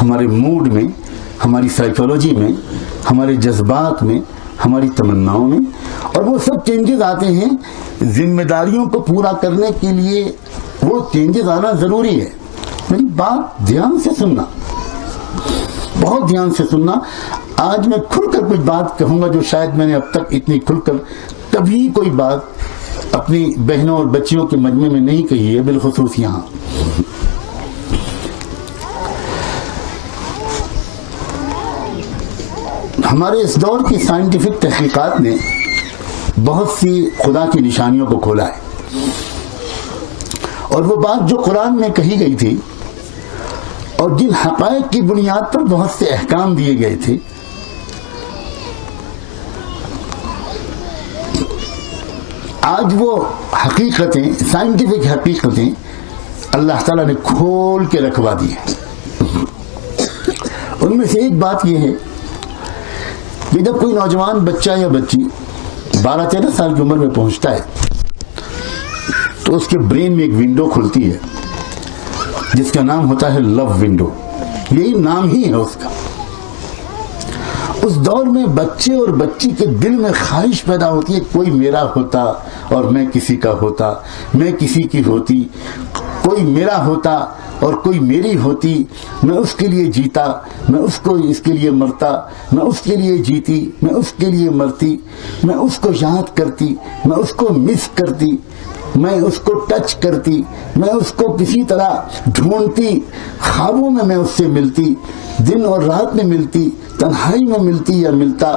ہمارے موڈ میں، ہماری سائیکولوجی میں، ہمارے جذبات میں، ہماری تمناؤں میں، اور وہ سب چینجز آتے ہیں ذمہ داریوں کو پورا کرنے کے لیے. وہ چینجز آنا ضروری ہے. میری بات دھیان سے سننا، بہت دھیان سے سننا. آج میں کھل کر کچھ بات کہوں گا جو شاید میں نے اب تک اتنی کھل کر کبھی کوئی بات اپنی بہنوں اور بچیوں کے مجمع میں نہیں کہی ہے، بالخصوص یہاں. ہمارے اس دور کی سائنٹیفک تحقیقات نے بہت سی خدا کی نشانیوں کو کھولا ہے، اور وہ بات جو قرآن میں کہی گئی تھی اور جن حقائق کی بنیاد پر بہت سے احکام دیے گئے تھے، آج وہ حقیقتیں، سائنٹیفک حقیقتیں اللہ تعالیٰ نے کھول کے رکھوا دی ہیں. ان میں سے ایک بات یہ ہے کہ جب کوئی نوجوان بچہ یا بچی 12-13 سال کی عمر میں پہنچتا ہے تو اس کے برین میں ایک ونڈو کھلتی ہے جس کا نام ہوتا ہے لو ونڈو. یہی نام ہی ہے اس کا. اس دور میں بچے اور بچی کے دل میں خواہش پیدا ہوتی ہے کوئی میرا ہوتا اور میں کسی کا ہوتا، میں کسی کی ہوتی، کوئی میرا ہوتا اور کوئی میری ہوتی، میں اس کے لیے جیتا، میں اس کے لیے مرتا، میں اس کے لیے جیتی، میں اس کے لیے مرتی، میں اس کو یاد کرتی، میں اس کو مس کرتی، میں اس کو ٹچ کرتی، میں اس کو کسی طرح ڈھونڈتی، خوابوں میں اس سے ملتی، دن اور رات میں ملتی، تنہائی میں ملتی یا ملتا،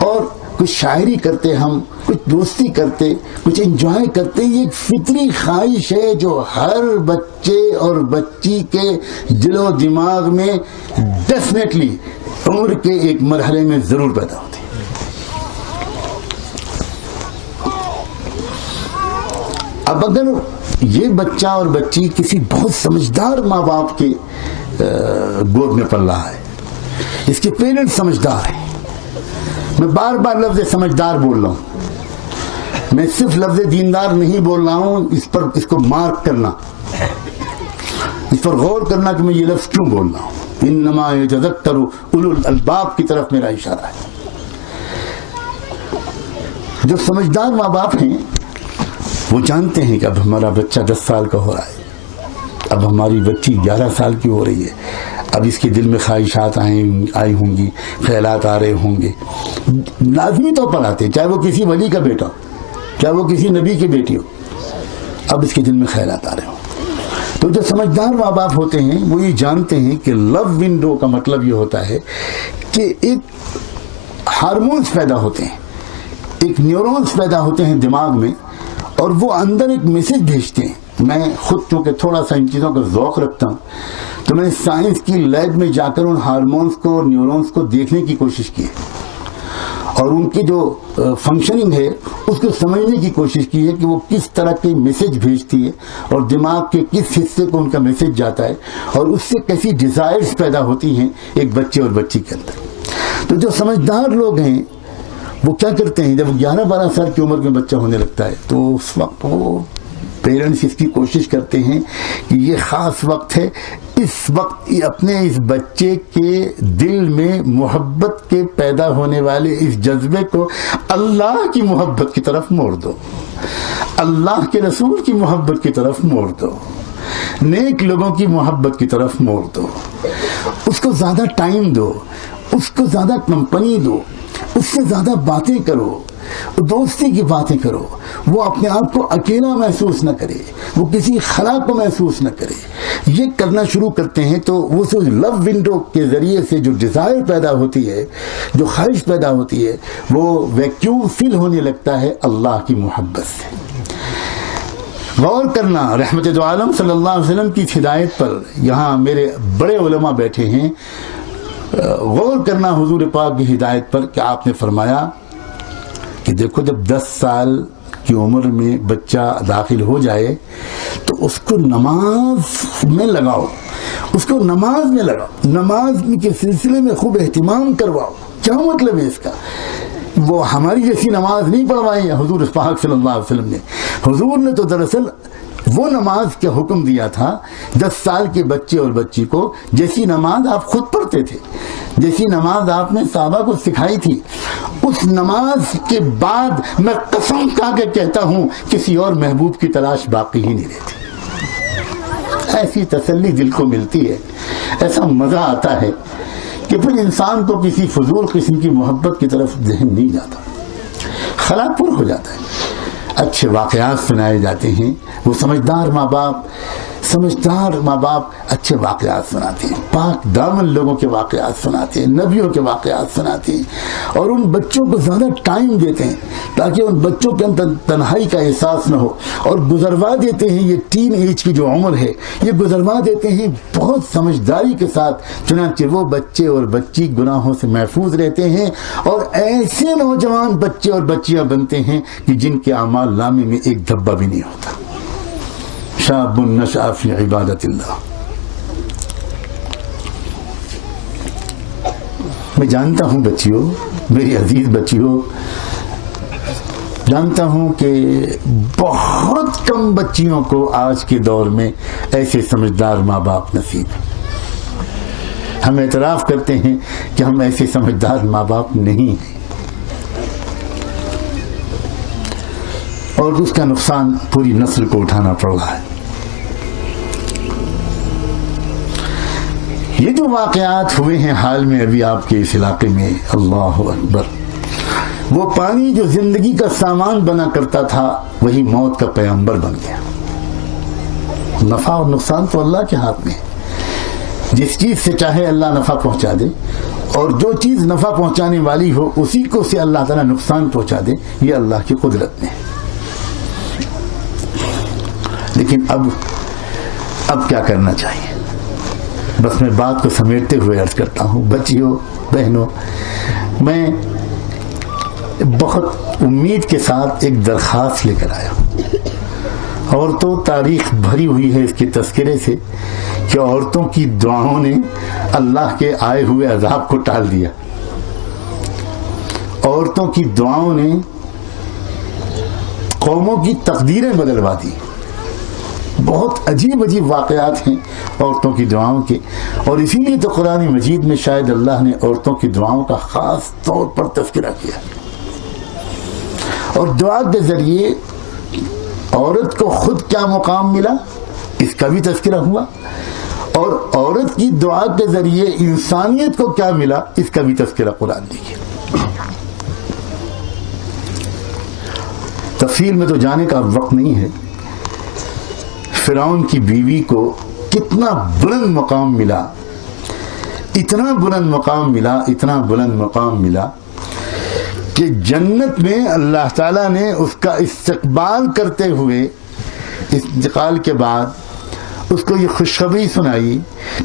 اور کچھ شاعری کرتے، ہم کچھ دوستی کرتے، کچھ انجوائے کرتے. یہ ایک فطری خواہش ہے جو ہر بچے اور بچی کے دل و دماغ میں ڈیفینیٹلی عمر کے ایک مرحلے میں ضرور پیدا ہوتی ہے. اب اگر یہ بچہ اور بچی کسی بہت سمجھدار ماں باپ کے گود میں پل رہا ہے، اس کے پیرنٹس سمجھدار ہیں، میں بار بار لفظ سمجھدار بول رہا ہوں، میں صرف لفظ دیندار نہیں بول رہا ہوں. اس کو مارک کرنا، اس پر غور کرنا کہ میں یہ لفظ کیوں بول رہا ہوں. انما یتذکر اولو الالباب کی طرف میرا اشارہ ہے. جو سمجھدار ماں باپ ہیں وہ جانتے ہیں کہ اب ہمارا بچہ 10 سال کا ہو رہا ہے، اب ہماری بچی 11 سال کی ہو رہی ہے، اب اس کے دل میں خواہشات آئی ہوں گی، خیالات آ رہے ہوں گے، لازمی طور پر آتے، چاہے وہ کسی ولی کا بیٹا ہو، چاہے وہ کسی نبی کی بیٹی ہو، اب اس کے دل میں خیالات آ رہے ہوں. تو جو سمجھدار ماں باپ ہوتے ہیں وہ یہ جانتے ہیں کہ لو ونڈو کا مطلب یہ ہوتا ہے کہ ایک ہارمونز پیدا ہوتے ہیں، ایک نیورونز پیدا ہوتے ہیں دماغ میں، اور وہ اندر ایک میسج بھیجتے ہیں. میں خود چونکہ تھوڑا سا ان چیزوں کا ذوق رکھتا ہوں تو میں نے سائنس کی لیب میں جا کر ان ہارمونز کو اور نیورونز کو دیکھنے کی کوشش کی اور ان کی جو فنکشننگ ہے اس کو سمجھنے کی کوشش کی ہے کہ وہ کس طرح کے میسج بھیجتی ہے اور دماغ کے کس حصے کو ان کا میسج جاتا ہے اور اس سے کیسی ڈیزائرز پیدا ہوتی ہیں ایک بچے اور بچی کے اندر. تو جو سمجھدار لوگ ہیں وہ کیا کرتے ہیں، جب 11-12 سال کی عمر میں بچہ ہونے لگتا ہے تو اس وقت وہ پیرنٹس اس کی کوشش کرتے ہیں کہ یہ خاص وقت ہے، اس وقت اپنے اس بچے کے دل میں محبت کے پیدا ہونے والے اس جذبے کو اللہ کی محبت کی طرف موڑ دو، اللہ کے رسول کی محبت کی طرف موڑ دو، نیک لوگوں کی محبت کی طرف موڑ دو، اس کو زیادہ ٹائم دو، اس کو زیادہ کمپنی دو، اس سے زیادہ باتیں کرو، دوستی کی باتیں کرو، وہ اپنے آپ کو اکیلا محسوس نہ کرے، وہ کسی خلا کو محسوس نہ کرے. یہ کرنا شروع کرتے ہیں تو وہ لو ونڈو کے ذریعے سے جو ڈیزائر پیدا ہوتی ہے، جو خواہش پیدا ہوتی ہے، وہ ویکیوم فل ہونے لگتا ہے اللہ کی محبت سے. غور کرنا رحمت دو عالم صلی اللہ علیہ وسلم کی ہدایت پر. یہاں میرے بڑے علماء بیٹھے ہیں، غور کرنا حضور پاک کی ہدایت پر کہ آپ نے فرمایا کہ دیکھو جب 10 سال کی عمر میں بچہ داخل ہو جائے تو اس کو نماز میں لگاؤ، اس کو نماز میں لگاؤ، نماز کے سلسلے میں خوب اہتمام کرواؤ. کیا مطلب ہے اس کا؟ وہ ہماری جیسی نماز نہیں پڑھوائی حضور پاک صلی اللہ علیہ وسلم نے. حضور نے تو دراصل وہ نماز کا حکم دیا تھا 10 سال کے بچے اور بچی کو، جیسی نماز آپ خود پڑھتے تھے، جیسی نماز آپ نے صحابہ کو سکھائی تھی. اس نماز کے بعد میں قسم کھا کے کہتا ہوں کسی اور محبوب کی تلاش باقی ہی نہیں رہتی. ایسی تسلی دل کو ملتی ہے، ایسا مزہ آتا ہے کہ پھر انسان کو کسی فضول قسم کی محبت کی طرف ذہن نہیں جاتا، خلا پر ہو جاتا ہے. اچھے واقعات سنائے جاتے ہیں. وہ سمجھدار ماں باپ اچھے واقعات سناتے ہیں، پاک دامن لوگوں کے واقعات سناتے ہیں، نبیوں کے واقعات سناتے ہیں، اور ان بچوں کو زیادہ ٹائم دیتے ہیں تاکہ ان بچوں کے اندر تنہائی کا احساس نہ ہو، اور گزروا دیتے ہیں یہ ٹین ایج کی جو عمر ہے یہ گزروا دیتے ہیں بہت سمجھداری کے ساتھ. چنانچہ وہ بچے اور بچی گناہوں سے محفوظ رہتے ہیں اور ایسے نوجوان بچے اور بچیاں بنتے ہیں کہ جن کے اعمال نامے میں ایک دھبا بھی نہیں ہوتا. شاب نشأ فی عبادت اللہ. میں جانتا ہوں بچیوں، میری عزیز بچیوں، جانتا ہوں کہ بہت کم بچیوں کو آج کے دور میں ایسے سمجھدار ماں باپ نصیب ہیں. ہم اعتراف کرتے ہیں کہ ہم ایسے سمجھدار ماں باپ نہیں ہیں، اور اس کا نقصان پوری نسل کو اٹھانا پڑ رہا ہے. یہ جو واقعات ہوئے ہیں حال میں ابھی آپ کے اس علاقے میں، اللہ اکبر، وہ پانی جو زندگی کا سامان بنا کرتا تھا وہی موت کا پیغمبر بن گیا. نفع اور نقصان تو اللہ کے ہاتھ میں ہے. جس چیز سے چاہے اللہ نفع پہنچا دے، اور جو چیز نفع پہنچانے والی ہو اسی کو سے اللہ تعالیٰ نقصان پہنچا دے. یہ اللہ کی قدرت میں ہے. لیکن اب کیا کرنا چاہیے؟ بس میں بات کو سمیٹتے ہوئے عرض کرتا ہوں، بچیوں، بہنوں، میں بہت امید کے ساتھ ایک درخواست لے کر آیا ہوں. اور تو تاریخ بھری ہوئی ہے اس کے تذکرے سے کہ عورتوں کی دعاؤں نے اللہ کے آئے ہوئے عذاب کو ٹال دیا. عورتوں کی دعاؤں نے قوموں کی تقدیریں بدلوا دی. بہت عجیب عجیب واقعات ہیں عورتوں کی دعاؤں کے، اور اسی لیے تو قرآن مجید میں شاید اللہ نے عورتوں کی دعاؤں کا خاص طور پر تذکرہ کیا. اور دعا کے ذریعے عورت کو خود کیا مقام ملا اس کا بھی تذکرہ ہوا، اور عورت کی دعا کے ذریعے انسانیت کو کیا ملا اس کا بھی تذکرہ قرآن نے کیا. تفصیل میں تو جانے کا وقت نہیں ہے. فرعون کی بیوی کو کتنا بلند مقام ملا، اتنا بلند مقام ملا، اتنا بلند مقام ملا کہ جنت میں اللہ تعالیٰ نے اس کا استقبال کرتے ہوئے انتقال کے بعد اس کو یہ خوشخبری سنائی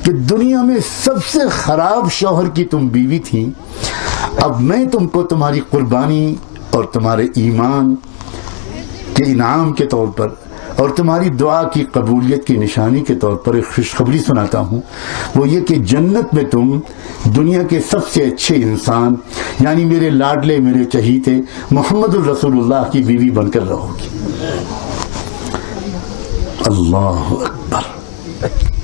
کہ دنیا میں سب سے خراب شوہر کی تم بیوی تھی، اب میں تم کو تمہاری قربانی اور تمہارے ایمان کے انعام کے طور پر اور تمہاری دعا کی قبولیت کی نشانی کے طور پر ایک خوشخبری سناتا ہوں. وہ یہ کہ جنت میں تم دنیا کے سب سے اچھے انسان، یعنی میرے لاڈلے، میرے چہیتے محمد الرسول اللہ کی بیوی بن کر رہو گی. اللہ اکبر،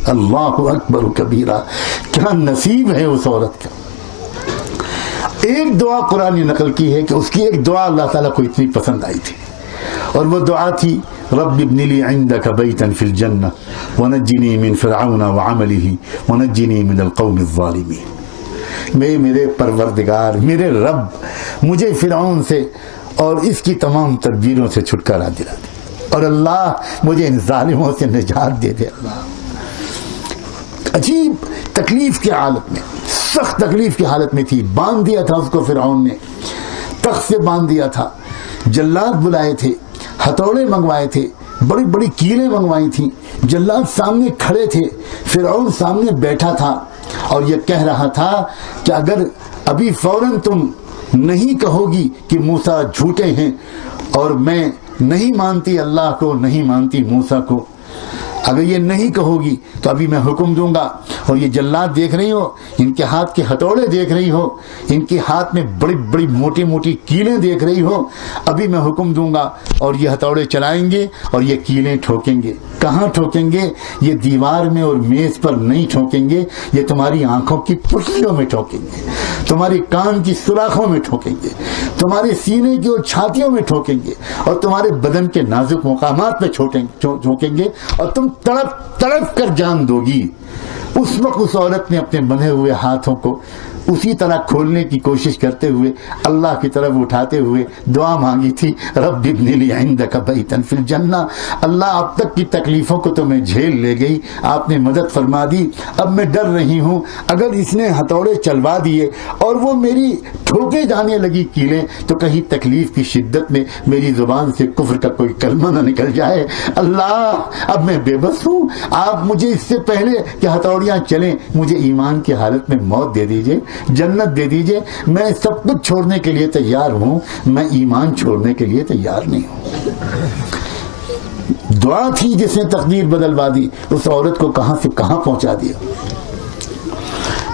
اللہ اکبر کبیرہ. کیا نصیب ہے اس عورت کا. ایک دعا قرآن نے نقل کی ہے کہ اس کی ایک دعا اللہ تعالیٰ کو اتنی پسند آئی تھی، اور وہ دعا تھی رب ابن لی عندک بیتا فی الجنہ ونجنی من فرعون وعملہ ونجنی من القوم الظالمین. میرے پروردگار، میرے رب، مجھے فرعون سے اور اس کی تمام تدبیروں سے چھٹکارا دلا دے، اور اللہ مجھے ان ظالموں سے نجات دے دے. اللہ عجیب تکلیف کی حالت میں، سخت تکلیف کی حالت میں تھی. باندھ دیا تھا اس کو فرعون نے، تخت سے باندھ دیا تھا، جلاد بلائے تھے، ہتھوڑے منگوائے تھے، بڑی بڑی کیلیں منگوائی تھیں. جلاد سامنے کھڑے تھے، فرعون سامنے بیٹھا تھا اور یہ کہہ رہا تھا کہ اگر ابھی فوراً تم نہیں کہو گی کہ موسیٰ جھوٹے ہیں اور میں نہیں مانتی اللہ کو، نہیں مانتی موسیٰ کو، اگر یہ نہیں کہو گی تو ابھی میں حکم دوں گا اور یہ جلات دیکھ رہی ہو، ان کے ہاتھ کے ہتھوڑے دیکھ رہی ہو، ان کے ہاتھ میں بڑی بڑی موٹی موٹی کیلیں دیکھ رہی ہو، ابھی میں حکم دوں گا اور یہ ہتھوڑے چلائیں گے اور یہ کیلیں ٹھوکیں گے۔ کہاں ٹھوکیں گے؟ یہ دیوار میں اور میز پر نہیں ٹھوکیں گے، یہ تمہاری آنکھوں کی پٹلیوں میں ٹھوکیں گے، تمہاری کان کی سوراخوں میں ٹھوکیں گے، تمہارے سینے کی اور چھاتیوں میں ٹھوکیں گے، اور تمہارے بدن کے نازک مقامات پہ ٹھوکیں گے، اور تم تڑپ تڑپ کر جان دو گی۔ اس وقت اس عورت نے اپنے بندھے ہوئے ہاتھوں کو اسی طرح کھولنے کی کوشش کرتے ہوئے اللہ کی طرف اٹھاتے ہوئے دعا مانگی تھی، رب ابن لی عندک بیتا فی الجنہ۔ اللہ اب تک کی تکلیفوں کو تو میں جھیل لے گئی، آپ نے مدد فرما دی، اب میں ڈر رہی ہوں اگر اس نے ہتھوڑے چلوا دیے اور وہ میری ٹھوکے جانے لگی کیلیں تو کہیں تکلیف کی شدت میں میری زبان سے کفر کا کوئی کلمہ نہ نکل جائے۔ اللہ اب میں بے بس ہوں، آپ مجھے اس سے پہلے کہ ہتھوڑیاں چلیں مجھے ایمان کی حالت میں موت دے دیجئے، جنت دے دیجئے۔ میں سب کچھ چھوڑنے کے لیے تیار ہوں، میں ایمان چھوڑنے کے لیے تیار نہیں ہوں۔ دعا تھی جس نے تقدیر بدلوا دی، اس عورت کو کہاں سے کہاں پہنچا دیا۔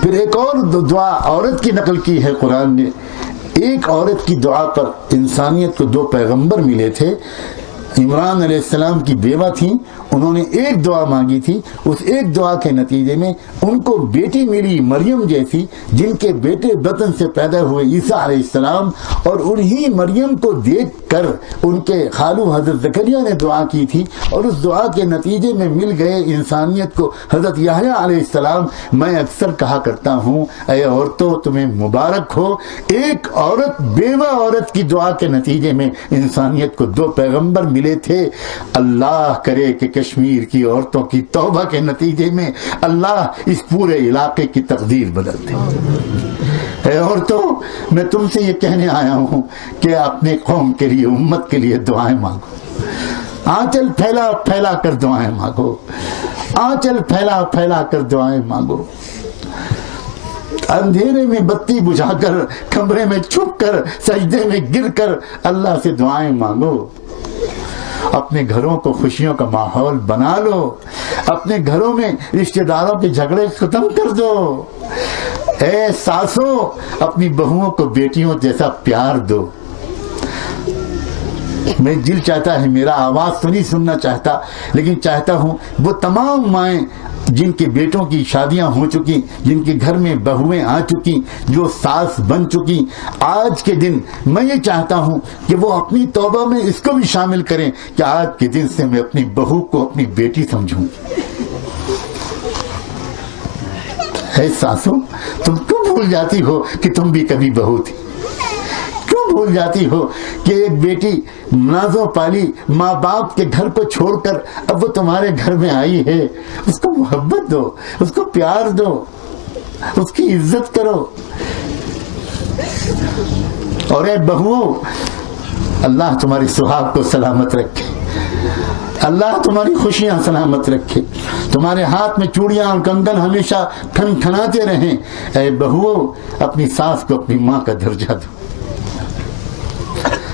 پھر ایک اور دعا عورت کی نقل کی ہے قرآن نے۔ ایک عورت کی دعا پر انسانیت کو 2 پیغمبر ملے تھے۔ عمران علیہ السلام کی بیوہ تھیں، انہوں نے ایک دعا مانگی تھی، اس ایک دعا کے نتیجے میں ان کو بیٹی ملی مریم جیسی، جن کے بیٹے بطن سے پیدا ہوئے عیسیٰ علیہ السلام، اور انہی مریم کو دیکھ کر ان کے خالو حضرت زکریا نے دعا کی تھی، اور اس دعا کے نتیجے میں مل گئے انسانیت کو حضرت یحییٰ علیہ السلام۔ میں اکثر کہا کرتا ہوں اے عورتوں تمہیں مبارک ہو، ایک عورت بیوہ عورت کی دعا کے نتیجے میں انسانیت کو 2 پیغمبر ملے تھے۔ اللہ کرے کہ کشمیر کی عورتوں کی توبہ کے نتیجے میں اللہ اس پورے علاقے کی تقدیر بدل دے۔ اے عورتوں میں تم سے یہ کہنے آیا ہوں کہ اپنے قوم کے لیے امت کے لیے دعائیں مانگو، آنچل پھیلا پھیلا کر دعائیں مانگو، آنچل پھیلا پھیلا کر دعائیں مانگو۔ اندھیرے میں بتی بجھا کر، کمرے میں چھپ کر، سجدے میں گر کر اللہ سے دعائیں مانگو۔ اپنے گھروں کو خوشیوں کا ماحول بنا لو، اپنے گھروں میں رشتہ داروں کے جھگڑے ختم کر دو۔ اے ساسوں اپنی بہوؤں کو بیٹیوں جیسا پیار دو۔ میں دل چاہتا ہے، میرا آواز تو نہیں سننا چاہتا، لیکن چاہتا ہوں وہ تمام مائیں جن کے بیٹوں کی شادیاں ہو چکی، جن کے گھر میں بہویں آ چکی، جو ساس بن چکی، آج کے دن میں یہ چاہتا ہوں کہ وہ اپنی توبہ میں اس کو بھی شامل کریں کہ آج کے دن سے میں اپنی بہو کو اپنی بیٹی سمجھوں گی۔ اے ساسوں تم کیوں بھول جاتی ہو کہ تم بھی کبھی بہو تھی؟ کیوں بھول جاتی ہو کہ ایک بیٹی نازوں پالی ماں باپ کے گھر کو چھوڑ کر اب وہ تمہارے گھر میں آئی ہے؟ اس کو محبت دو، اس کو پیار دو، اس کی عزت کرو۔ اور اے بہوؤں اللہ تمہاری سہاگ کو سلامت رکھے، اللہ تمہاری خوشیاں سلامت رکھے، تمہارے ہاتھ میں چوڑیاں اور کنگن ہمیشہ ٹھن ٹھناتے رہیں۔ اے بہوؤں اپنی ساس کو اپنی ماں کا درجہ دو۔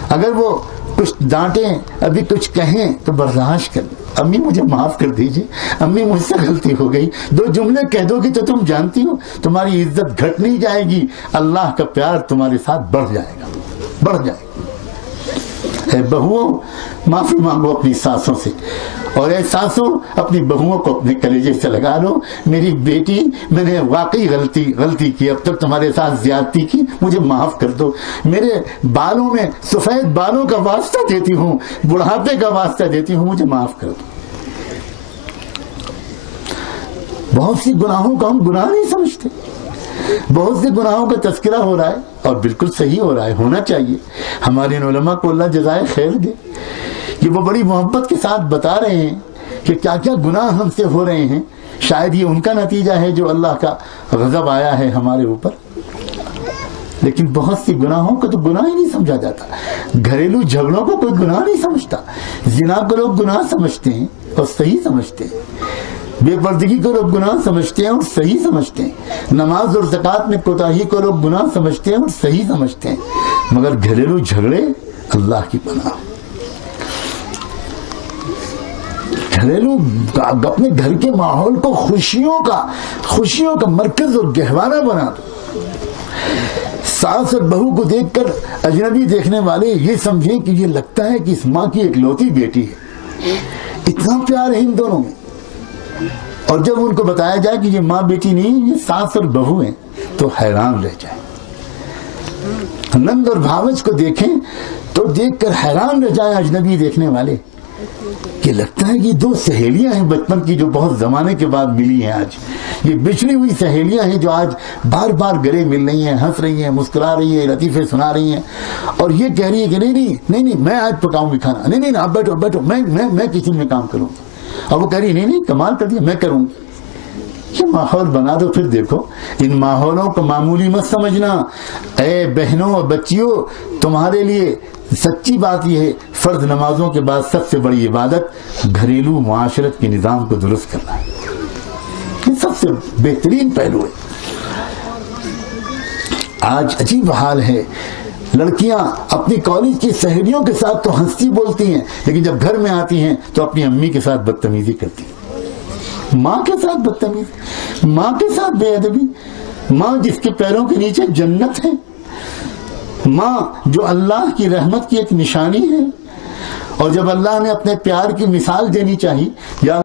اگر وہ کچھ ڈانٹیں، ابھی کچھ کہیں تو برداشت کر، امی مجھے معاف کر دیجئے، امی مجھ سے غلطی ہو گئی، 2 جملے کہہ دو گی تو تم جانتی ہو تمہاری عزت گھٹ نہیں جائے گی، اللہ کا پیار تمہارے ساتھ بڑھ جائے گا، بڑھ جائے گا۔ اے بہوؤں معافی مانگو اپنی ساسوں سے، اور اے ساسوں اپنی بہوؤں کو اپنے کلیجے سے لگا لو، میری بیٹی میں نے واقعی غلطی کی، اب تک تمہارے ساتھ زیادتی کی، مجھے معاف کر دو، میرے بالوں میں سفید بالوں کا واسطہ دیتی ہوں، بڑھاپے کا واسطہ دیتی ہوں، مجھے معاف کر دو۔ بہت سی گناہوں کو ہم گناہ نہیں سمجھتے، بہت سے گناہوں کا تذکرہ ہو رہا ہے اور بالکل صحیح ہو رہا ہے، ہونا چاہیے۔ ہمارے علماء کو اللہ جزائے خیر دے کہ وہ بڑی محبت کے ساتھ بتا رہے ہیں کہ کیا کیا گناہ ہم سے ہو رہے ہیں، شاید یہ ان کا نتیجہ ہے جو اللہ کا غضب آیا ہے ہمارے اوپر۔ لیکن بہت سی گناہوں کو تو گناہ ہی نہیں سمجھا جاتا، گھریلو جھگڑوں کو کوئی گناہ نہیں سمجھتا، زنا کو لوگ گناہ سمجھتے ہیں اور صحیح سمجھتے ہیں، بے پردگی کو لوگ گناہ سمجھتے ہیں اور صحیح سمجھتے ہیں، نماز اور زکوٰۃ میں کوتاہی کو لوگ گناہ سمجھتے ہیں اور صحیح سمجھتے ہیں، مگر گھریلو جھگڑے اللہ کی پناہ، گھریلو اپنے گھر کے ماحول کو خوشیوں کا مرکز اور گہوارہ بنا دو. ساس اور بہو کو دیکھ کر اجنبی دیکھنے والے یہ سمجھیں کہ یہ لگتا ہے کہ اس ماں کی اکلوتی بیٹی ہے. اتنا پیار ہے ان دونوں میں. اور جب ان کو بتایا جائے کہ یہ ماں بیٹی نہیں، یہ ساس اور بہو ہیں، تو حیران رہ جائیں. نند اور بھاوج کو دیکھیں تو دیکھ کر حیران رہ جائیں اجنبی دیکھنے والے کہ لگتا ہے کہ دو سہیلیاں ہیں بچپن کی جو بہت زمانے کے بعد ملی ہیں. آج یہ بچھڑی ہوئی سہیلیاں ہیں جو آج بار بار گلے مل رہی ہیں، ہنس رہی ہیں، مسکرا رہی ہیں، لطیفے سنا رہی ہیں، اور یہ کہہ رہی ہے کہ نہیں میں آج پکاؤں گی کھانا، نہیں آپ بیٹھو میں کچن میں کام کروں گی. اور وہ کہہ رہی نہیں کمال کر دیا، میں کروں گی. یہ ماحول بنا دو. پھر دیکھو ان ماحولوں کو معمولی مت سمجھنا. اے بہنوں اور بچیوں، تمہارے لیے سچی بات یہ ہے، فرض نمازوں کے بعد سب سے بڑی عبادت گھریلو معاشرت کے نظام کو درست کرنا ہے. یہ سب سے بہترین پہلو ہے. آج عجیب حال ہے، لڑکیاں اپنی کالج کی سہیلیوں کے ساتھ تو ہنستی بولتی ہیں، لیکن جب گھر میں آتی ہیں تو اپنی امی کے ساتھ بدتمیزی کرتی ہیں. ماں کے ساتھ بدتمیزی، ماں کے ساتھ بے ادبی. ماں جس کے پیروں کے نیچے جنت ہے، ماں جو اللہ کی رحمت کی ایک نشانی ہے. اور جب اللہ نے اپنے پیار کی مثال دینی چاہی، یا